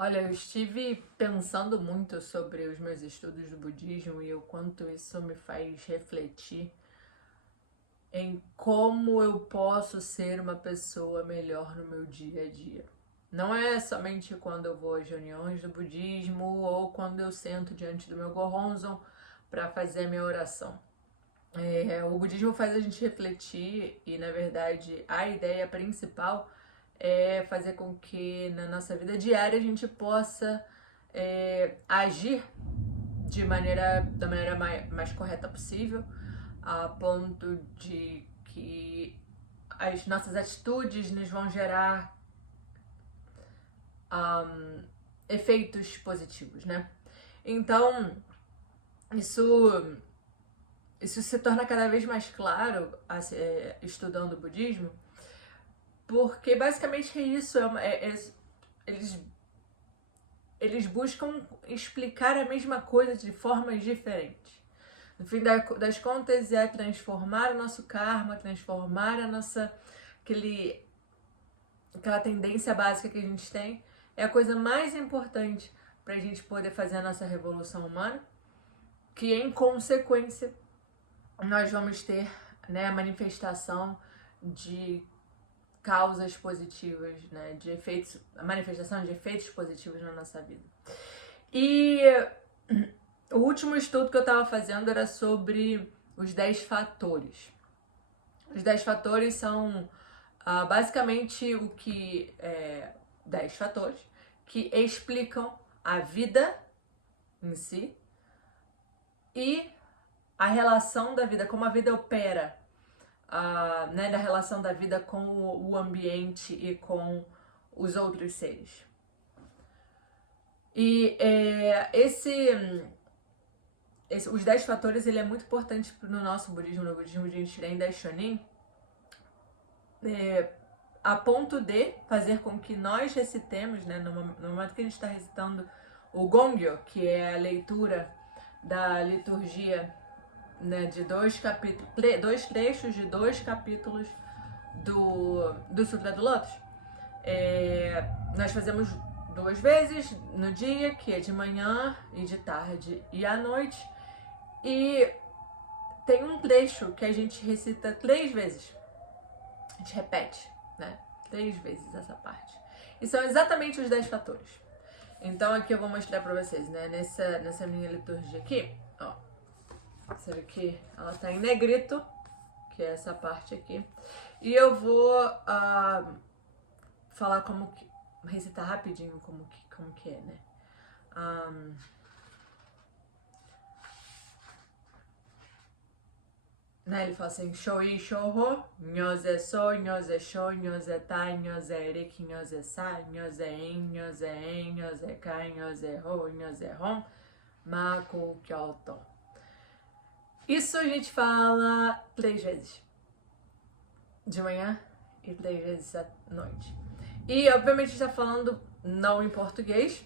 Olha, eu estive pensando muito sobre os meus estudos do budismo e o quanto isso me faz refletir em como eu posso ser uma pessoa melhor no meu dia a dia. Não é somente quando eu vou às reuniões do budismo ou quando eu sento diante do meu Gohonzon para fazer a minha oração. O budismo faz a gente refletir e, na verdade, a ideia principal é fazer com que na nossa vida diária a gente possa agir da maneira mais correta possível, a ponto de que as nossas atitudes nos vão gerar efeitos positivos, né? Então, isso isso se torna cada vez mais claro estudando o budismo, porque basicamente é isso, eles, eles buscam explicar a mesma coisa de formas diferentes. No fim das contas, é transformar o nosso karma, transformar a nossa, aquele, aquela tendência básica que a gente tem, é a coisa mais importante para a gente poder fazer a nossa revolução humana, que em consequência nós vamos ter, né, a manifestação de causas positivas, né, de efeitos, a manifestação de efeitos positivos na nossa vida. E o último estudo que eu estava fazendo era sobre os 10 fatores. Os 10 fatores são basicamente 10 fatores que explicam a vida em si e a relação da vida, como a vida opera, né, da relação da vida com o ambiente e com os outros seres. E os 10 fatores ele é muito importante no nosso budismo, no budismo de Nichiren Daishonin, a ponto de fazer com que nós recitemos, né, no momento que a gente está recitando o Gongyo, que é a leitura da liturgia, né, de dois trechos de 2 capítulos do Sutra do Lótus. Nós fazemos 2 vezes no dia, que é de manhã e de tarde e à noite, e tem um trecho que a gente recita 3 vezes. A gente repete, né? 3 vezes essa parte. E são exatamente os 10 fatores. Então aqui eu vou mostrar pra vocês, né? Nessa minha liturgia aqui, ó. Você vê que ela tá em negrito, que é essa parte aqui. E eu vou falar recitar rapidinho como que é, né? Né, ele fala assim, Shoi Shouho, Nyoze So, Nyoze Sho, Nyoze Tai, Nyoze Rik, Nyoze Sa, Nyoze En, Nyoze En, Nyoze Kai, Nyoze Ho, Nyoze Hon, Maku Kyoto. Isso a gente fala 3 vezes. De manhã e 3 vezes à noite. E obviamente está falando não em português,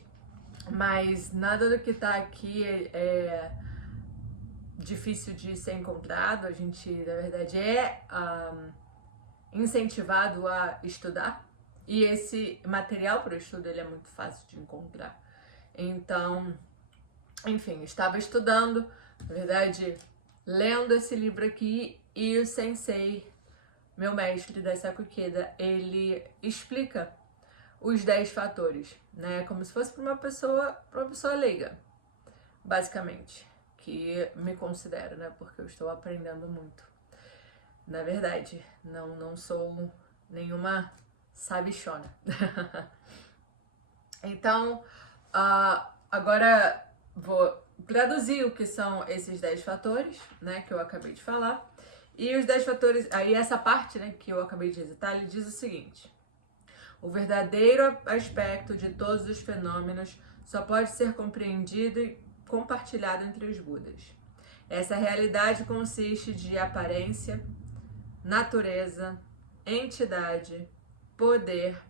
mas nada do que tá aqui é difícil de ser encontrado. A gente, na verdade, é incentivado a estudar. E esse material para o estudo ele é muito fácil de encontrar. Então, enfim, estava estudando, na verdade, lendo esse livro aqui, e o sensei, meu mestre da Sakukeda, ele explica os 10 fatores, né? Como se fosse para uma pessoa leiga, basicamente, que me considero, né? Porque eu estou aprendendo muito. Na verdade, não sou nenhuma sabichona. Então, agora vou traduzir o que são esses 10 fatores, né, que eu acabei de falar. E os 10 fatores, aí essa parte, né, que eu acabei de recitar, ele diz o seguinte: o verdadeiro aspecto de todos os fenômenos só pode ser compreendido e compartilhado entre os Budas. Essa realidade consiste de aparência, natureza, entidade, poder,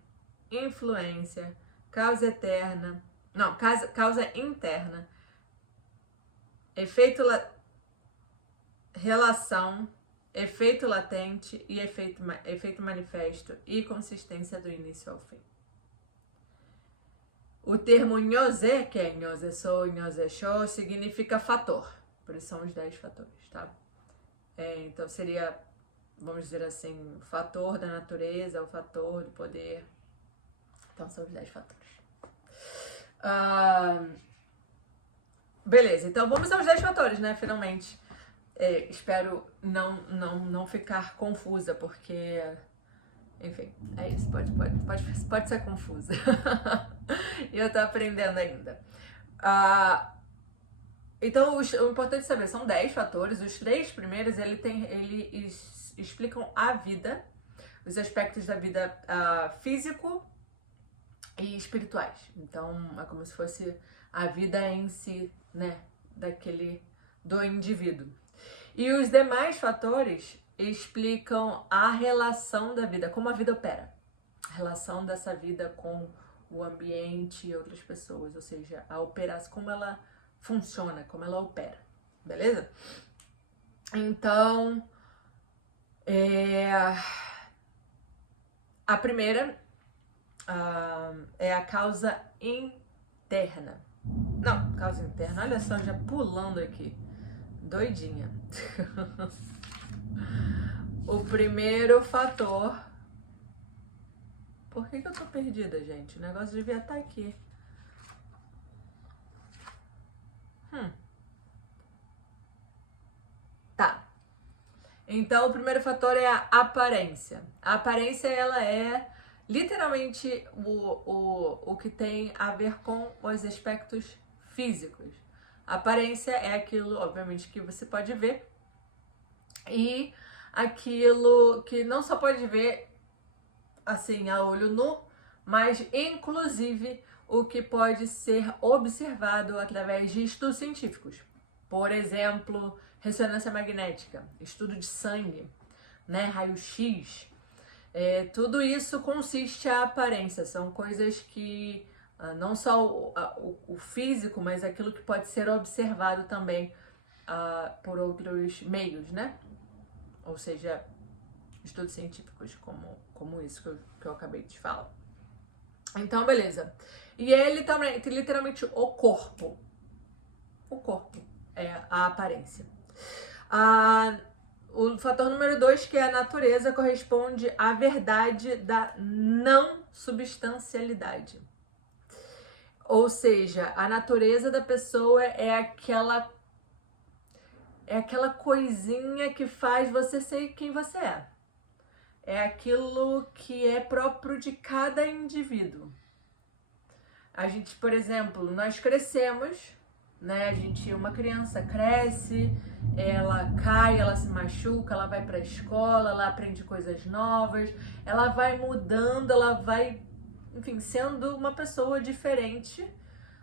influência, causa interna, relação, efeito latente e efeito manifesto e consistência do início ao fim. O termo Nyoze, que é Nyoze So, Nyoze Sho, significa fator. Por isso são os 10 fatores, tá? Então seria, vamos dizer assim, o fator da natureza, o fator do poder. Então são os 10 fatores. Beleza, então vamos aos 10 fatores, né? Finalmente. Espero não ficar confusa, porque... Enfim, é isso. Pode ser confusa. E eu tô aprendendo ainda. Então, o importante saber, são 10 fatores. Os 3 primeiros, eles explicam a vida, os aspectos da vida físico e espirituais. Então, é como se fosse a vida em si, né, do indivíduo. E os demais fatores explicam a relação da vida, como a vida opera. A relação dessa vida com o ambiente e outras pessoas, ou seja, a operação, como ela funciona, como ela opera, beleza? Então, a primeira é a causa interna. Não, causa interna, olha só, já pulando aqui, doidinha. O primeiro fator... Por que eu tô perdida, gente? O negócio devia estar aqui. Tá. Então, o primeiro fator é a aparência. A aparência, ela é literalmente o que tem a ver com os aspectos físicos. A aparência é aquilo, obviamente, que você pode ver. E aquilo que não só pode ver assim a olho nu, mas inclusive o que pode ser observado através de estudos científicos. Por exemplo, ressonância magnética, estudo de sangue, né, raio-x. Tudo isso consiste a aparência, são coisas que não só o físico, mas aquilo que pode ser observado também por outros meios, né? Ou seja, estudos científicos como isso que eu acabei de falar. Então, beleza. E ele também tem literalmente o corpo. O corpo é a aparência. O fator número 2, que é a natureza, corresponde à verdade da não substancialidade. Ou seja, a natureza da pessoa é aquela coisinha que faz você ser quem você é. É aquilo que é próprio de cada indivíduo. A gente, por exemplo, nós crescemos, né? Uma criança cresce, ela cai, ela se machuca, ela vai para a escola, ela aprende coisas novas, ela vai mudando, ela vai, enfim, sendo uma pessoa diferente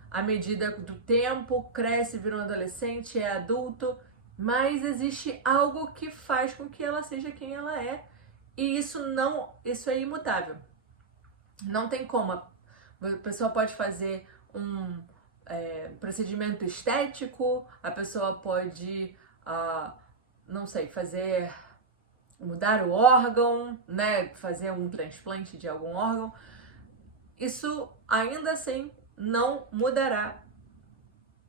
à medida do tempo, cresce, vira um adolescente, é adulto, mas existe algo que faz com que ela seja quem ela é. E isso é imutável. Não tem como. A pessoa pode fazer um procedimento estético, a pessoa pode, não sei, mudar o órgão, né? Fazer um transplante de algum órgão. Isso ainda assim não mudará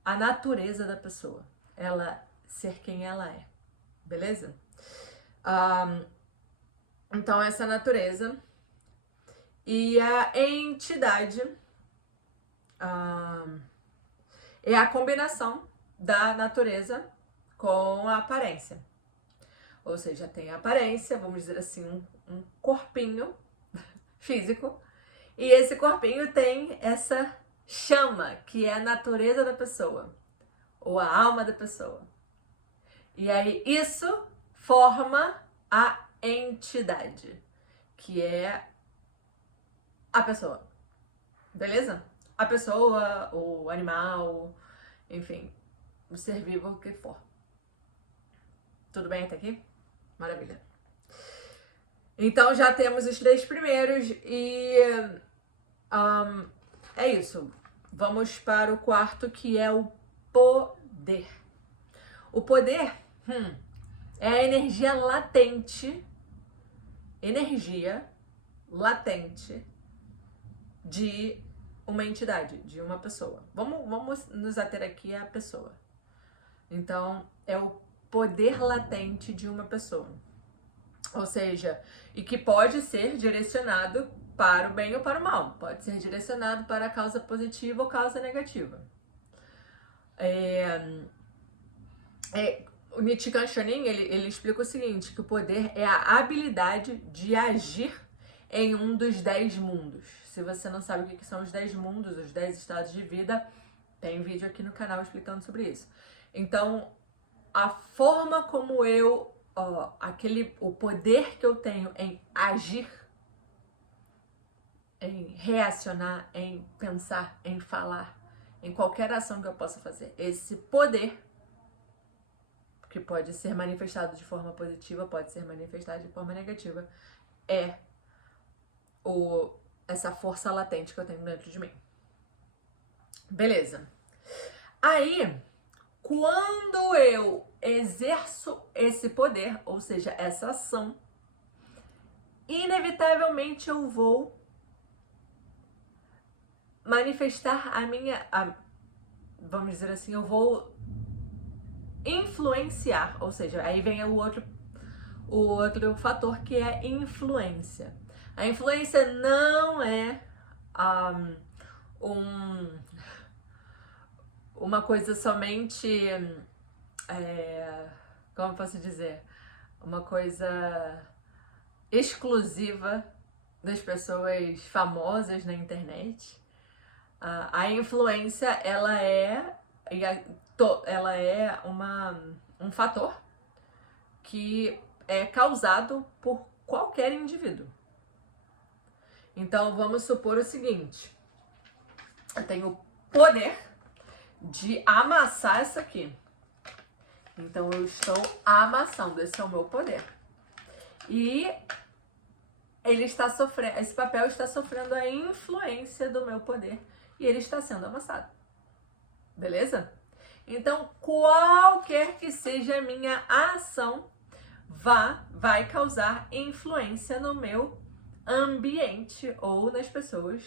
a natureza da pessoa. Ela ser quem ela é. Beleza? Então, essa natureza e a entidade é a combinação da natureza com a aparência. Ou seja, tem a aparência, vamos dizer assim, um corpinho físico, e esse corpinho tem essa chama, que é a natureza da pessoa, ou a alma da pessoa. E aí, isso forma a entidade, que é a pessoa, beleza? A pessoa, o animal, enfim, o ser vivo, o que for. Tudo bem até aqui? Maravilha. Então já temos os 3 primeiros e é isso. Vamos para o 4, que é o poder. O poder é a energia latente de uma entidade, de uma pessoa. Vamos nos ater aqui à pessoa. Então, é o poder latente de uma pessoa. Ou seja, e que pode ser direcionado para o bem ou para o mal. Pode ser direcionado para a causa positiva ou causa negativa. O Nichikan Shonin, ele explica o seguinte, que o poder é a habilidade de agir em um dos 10 mundos. Se você não sabe o que são os 10 mundos, os 10 estados de vida, tem vídeo aqui no canal explicando sobre isso. Então, a forma como o poder que eu tenho em agir, em reacionar, em pensar, em falar, em qualquer ação que eu possa fazer, esse poder, que pode ser manifestado de forma positiva, pode ser manifestado de forma negativa, é essa força latente que eu tenho dentro de mim. Beleza. Aí, quando eu exerço esse poder, ou seja, essa ação, inevitavelmente eu vou manifestar vamos dizer assim, eu vou influenciar, ou seja, aí vem o outro fator, que é influência. A influência não é uma coisa somente, como eu posso dizer, uma coisa exclusiva das pessoas famosas na internet. A influência, ela é um fator que é causado por qualquer indivíduo. Então, vamos supor o seguinte. Eu tenho o poder de amassar isso aqui. Então, eu estou amassando. Esse é o meu poder. E esse papel está sofrendo a influência do meu poder. E ele está sendo amassado. Beleza? Então, qualquer que seja a minha ação, vai causar influência no meu ambiente ou nas pessoas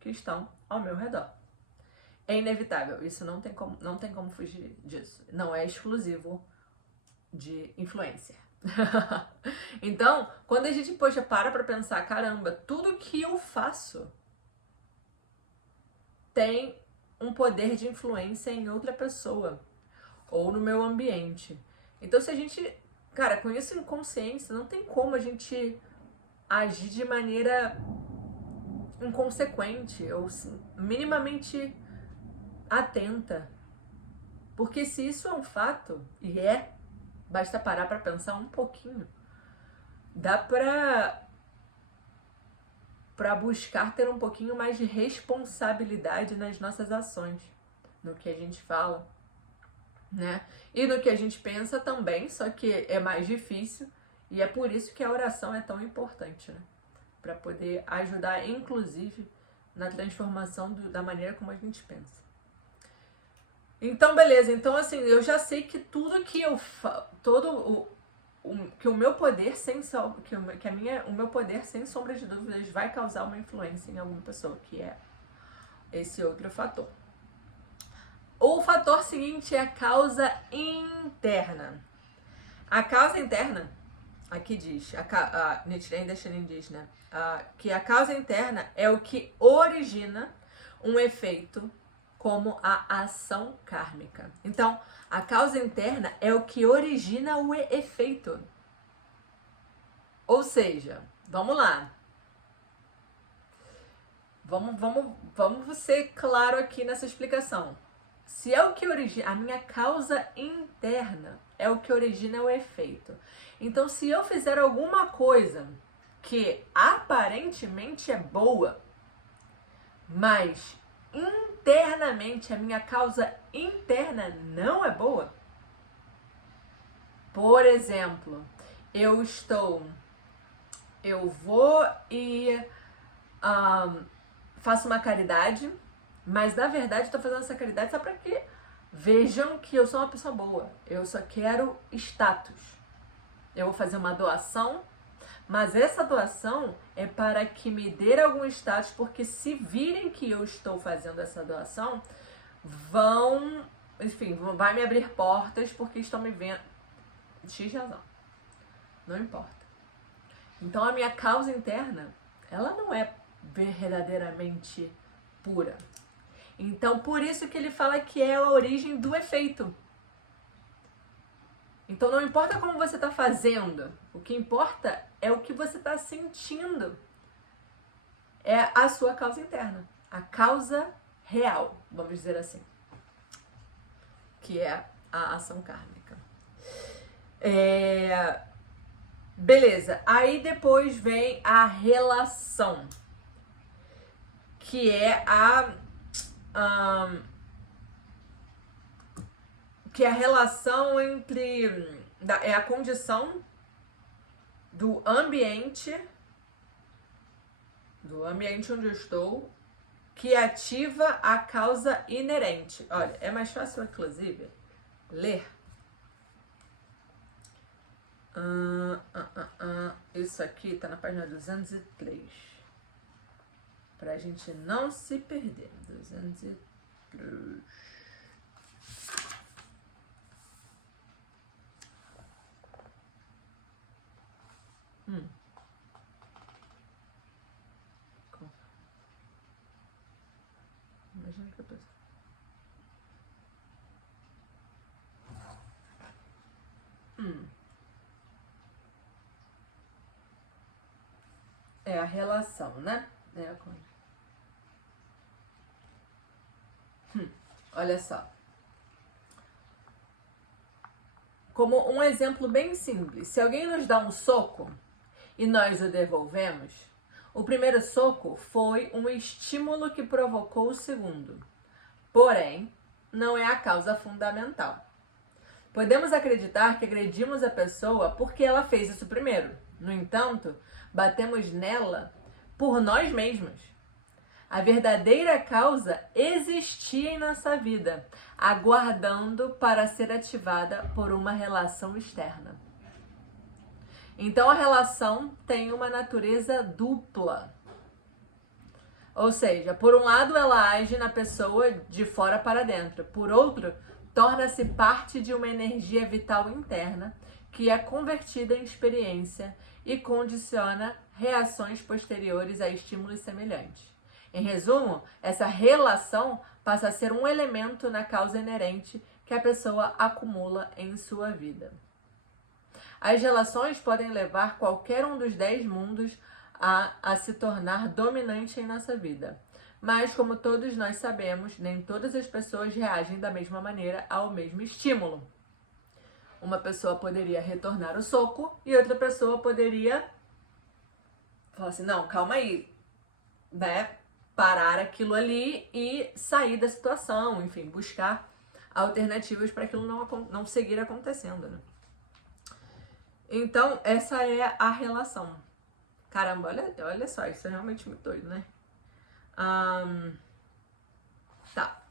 que estão ao meu redor. É inevitável, isso não tem como fugir disso. Não é exclusivo de influência. Então, quando a gente, para pensar, caramba, tudo que eu faço tem um poder de influência em outra pessoa ou no meu ambiente. Então, se a gente, com isso em consciência, não tem como a gente agir de maneira inconsequente ou minimamente atenta. Porque se isso é um fato, basta parar para pensar um pouquinho, dá para buscar ter um pouquinho mais de responsabilidade nas nossas ações, no que a gente fala, né? E no que a gente pensa também, só que é mais difícil, e é por isso que a oração é tão importante, né? Para poder ajudar, inclusive, na transformação da maneira como a gente pensa. Então, beleza. Então, assim, eu já sei que tudo que eu que o meu poder o meu poder, sem sombra de dúvidas, vai causar uma influência em alguma pessoa, que é esse outro fator. O fator seguinte é a causa interna. A causa interna, aqui diz, a Nichiren Daishonin diz, né, que a causa interna é o que origina um efeito como a ação kármica. Então, a causa interna é o que origina o efeito. Ou seja, vamos lá. Vamos ser claro aqui nessa explicação. Se é o que origina, a minha causa interna é o que origina o efeito. Então, se eu fizer alguma coisa que aparentemente é boa, mas internamente a minha causa interna não é boa. Por exemplo, eu vou e faço uma caridade, mas na verdade estou fazendo essa caridade só para que vejam que eu sou uma pessoa boa. Eu só quero status. Eu vou fazer uma doação Mas essa doação é para que me dê algum status, porque se virem que eu estou fazendo essa doação, vai me abrir portas porque estão me vendo. X razão. Não importa. Então a minha causa interna, ela não é verdadeiramente pura. Então por isso que ele fala que é a origem do efeito. Então não importa como você está fazendo, o que importa é o que você está sentindo. É a sua causa interna, a causa real, vamos dizer assim, que é a ação kármica. Beleza, aí depois vem a relação, que é a relação entre, é a condição do ambiente onde eu estou, que ativa a causa inerente. Olha, é mais fácil, inclusive, ler. Isso aqui tá na página 203. Pra gente não se perder. 203. Imagina que eu tô... É a relação, né? Olha só. Como um exemplo bem simples, se alguém nos dá um soco e nós o devolvemos, o primeiro soco foi um estímulo que provocou o segundo. Porém, não é a causa fundamental. Podemos acreditar que agredimos a pessoa porque ela fez isso primeiro. No entanto, batemos nela por nós mesmos. A verdadeira causa existia em nossa vida, aguardando para ser ativada por uma relação externa. Então a relação tem uma natureza dupla. Ou seja, por um lado ela age na pessoa de fora para dentro, por outro, torna-se parte de uma energia vital interna que é convertida em experiência e condiciona reações posteriores a estímulos semelhantes. Em resumo, essa relação passa a ser um elemento na causa inerente que a pessoa acumula em sua vida. As relações podem levar qualquer um dos 10 mundos a se tornar dominante em nossa vida. Mas, como todos nós sabemos, nem todas as pessoas reagem da mesma maneira ao mesmo estímulo. Uma pessoa poderia retornar o soco e outra pessoa poderia falar assim, não, calma aí, né? Parar aquilo ali e sair da situação, enfim, buscar alternativas para aquilo não seguir acontecendo, né? Então, essa é a relação. Caramba, olha só, isso é realmente muito doido, né? Tá,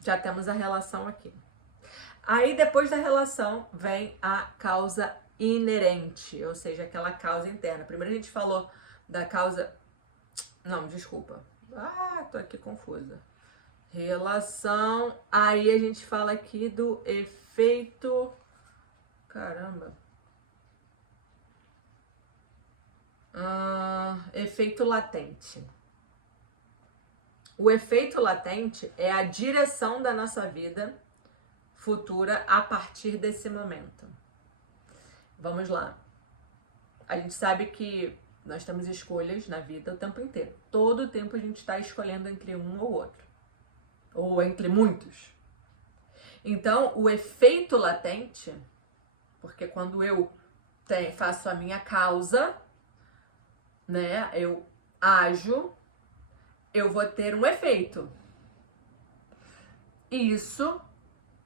já temos a relação aqui. Aí, depois da relação, vem a causa inerente, ou seja, aquela causa interna. Primeiro a gente falou da causa... Não, desculpa. Tô aqui confusa. Relação. Aí a gente fala aqui do efeito... Caramba. Efeito latente. O efeito latente é a direção da nossa vida futura a partir desse momento. Vamos lá. A gente sabe que nós temos escolhas na vida o tempo inteiro. Todo o tempo a gente está escolhendo entre um ou outro. Ou entre muitos. Então, o efeito latente, porque quando eu faço a minha causa, né, eu ajo, eu vou ter um efeito. Isso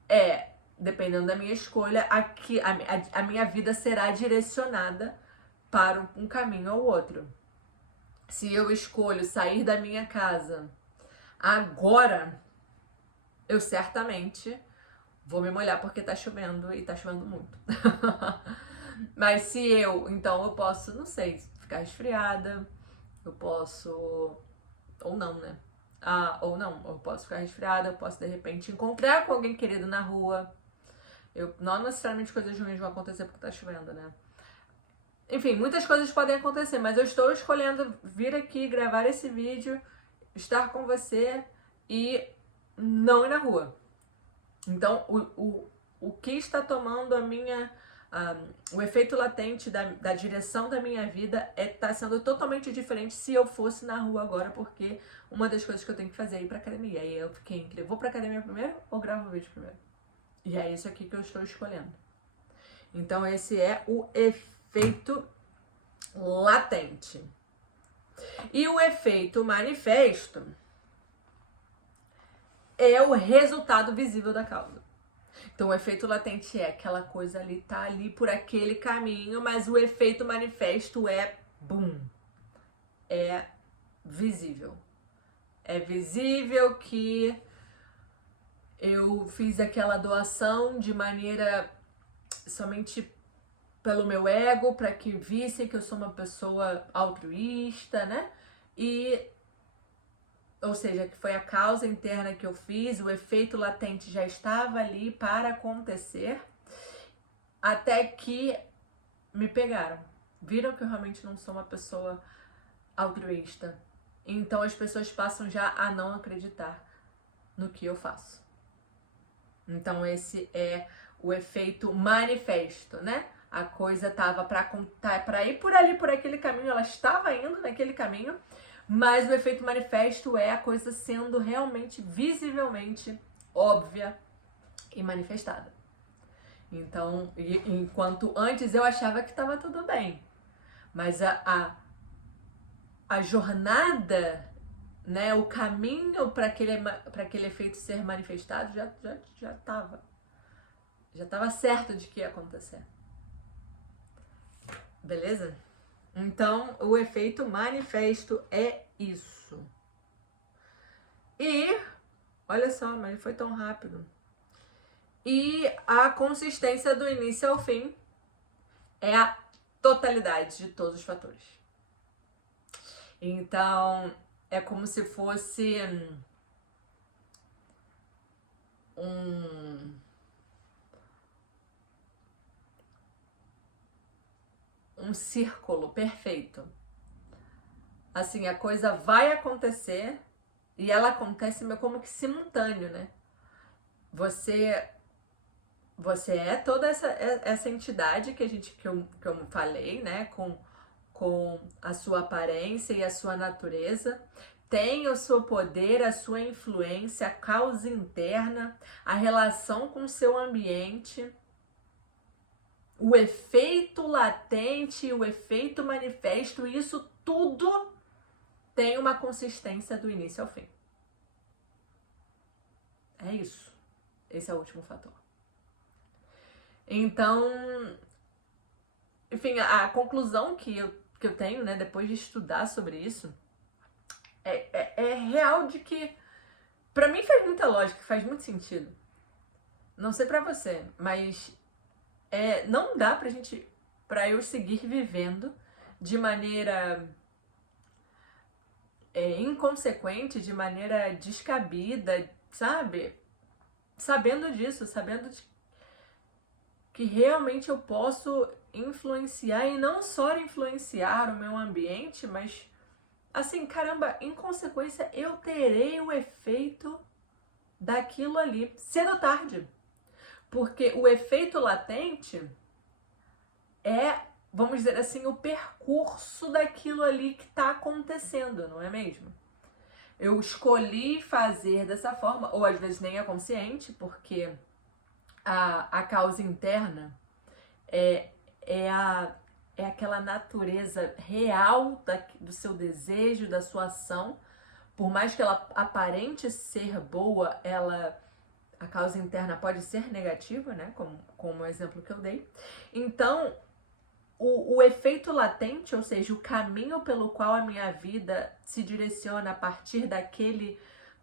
é, dependendo da minha escolha, aqui, a minha vida será direcionada para um caminho ou outro. Se eu escolho sair da minha casa agora, eu certamente vou me molhar porque tá chovendo e tá chovendo muito. Mas então eu posso, não sei, ficar resfriada, eu posso, ou não, né? Ou não, eu posso ficar resfriada, eu posso de repente encontrar com alguém querido na rua. Não necessariamente coisas ruins vão acontecer porque tá chovendo, né? Enfim, muitas coisas podem acontecer, mas eu estou escolhendo vir aqui, gravar esse vídeo, estar com você e não ir na rua. Então, o que está tomando o efeito latente da direção da minha vida está sendo totalmente diferente se eu fosse na rua agora, porque uma das coisas que eu tenho que fazer é ir pra academia. E aí eu fiquei entre, vou pra academia primeiro ou gravo o vídeo primeiro? E é isso aqui que eu estou escolhendo. Então, esse é o efeito latente. E o efeito manifesto é o resultado visível da causa. Então, o efeito latente é aquela coisa ali, tá ali por aquele caminho, mas o efeito manifesto é bum. É visível. É visível que eu fiz aquela doação de maneira somente pelo meu ego, para que vissem que eu sou uma pessoa altruísta, né? Ou seja, que foi a causa interna que eu fiz, o efeito latente já estava ali para acontecer, até que me pegaram. Viram que eu realmente não sou uma pessoa altruísta. Então as pessoas passam já a não acreditar no que eu faço. Então esse é o efeito manifesto, né? A coisa tava para ir por ali, por aquele caminho, ela estava indo naquele caminho, mas o efeito manifesto é a coisa sendo realmente, visivelmente óbvia e manifestada. Então, enquanto antes eu achava que estava tudo bem, mas a jornada, né, o caminho para aquele efeito ser manifestado já estava certo de que ia acontecer. Beleza? Então, o efeito manifesto é isso. E, olha só, mas foi tão rápido. E a consistência do início ao fim é a totalidade de todos os fatores. Então, é como se fosse um círculo perfeito. Assim, a coisa vai acontecer e ela acontece meio como que simultâneo, né? Você é toda essa entidade que eu falei, né? Com a sua aparência e a sua natureza. Tem o seu poder, a sua influência, a causa interna, a relação com o seu ambiente, o efeito latente, o efeito manifesto, isso tudo tem uma consistência do início ao fim. É isso. Esse é o último fator. Então, enfim, a conclusão que eu tenho, né, depois de estudar sobre isso, é real de que, pra mim faz muita lógica, faz muito sentido. Não sei pra você, mas não dá pra eu seguir vivendo de maneira inconsequente, de maneira descabida, sabe? Sabendo disso, sabendo que realmente eu posso influenciar, e não só influenciar o meu ambiente, mas assim, caramba, em consequência eu terei o efeito daquilo ali, cedo ou tarde. Porque o efeito latente é, vamos dizer assim, o percurso daquilo ali que está acontecendo, não é mesmo? Eu escolhi fazer dessa forma, ou às vezes nem é consciente, porque a causa interna é aquela natureza real do seu desejo, da sua ação. Por mais que ela aparente ser boa, a causa interna pode ser negativa, né? Como o exemplo que eu dei. Então, o efeito latente, ou seja, o caminho pelo qual a minha vida se direciona a partir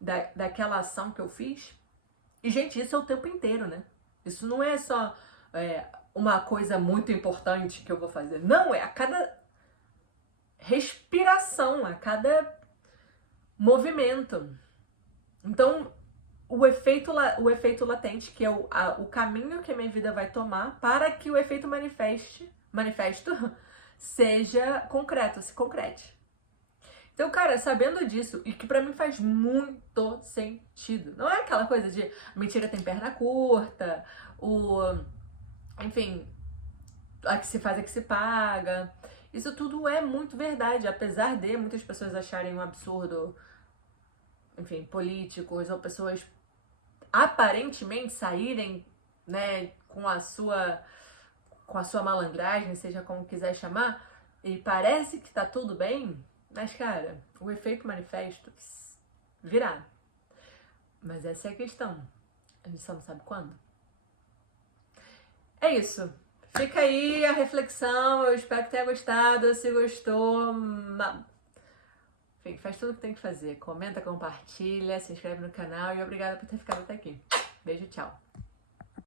daquela ação que eu fiz. E, gente, isso é o tempo inteiro, né? Isso não é só uma coisa muito importante que eu vou fazer. Não, é a cada respiração, a cada movimento. Então, o efeito latente, que é o caminho que a minha vida vai tomar para que o efeito manifesto seja concreto, se concrete. Então, cara, sabendo disso, e que pra mim faz muito sentido. Não é aquela coisa de mentira tem perna curta, enfim, a que se faz é que se paga. Isso tudo é muito verdade, apesar de muitas pessoas acharem um absurdo, enfim, políticos ou pessoas aparentemente saírem, né, com a sua malandragem, seja como quiser chamar, e parece que tá tudo bem, mas, cara, o efeito manifesto virá. Mas essa é a questão. A gente só não sabe quando. É isso. Fica aí a reflexão. Eu espero que tenha gostado. Se gostou, enfim, faz tudo o que tem que fazer. Comenta, compartilha, se inscreve no canal e obrigada por ter ficado até aqui. Beijo, tchau.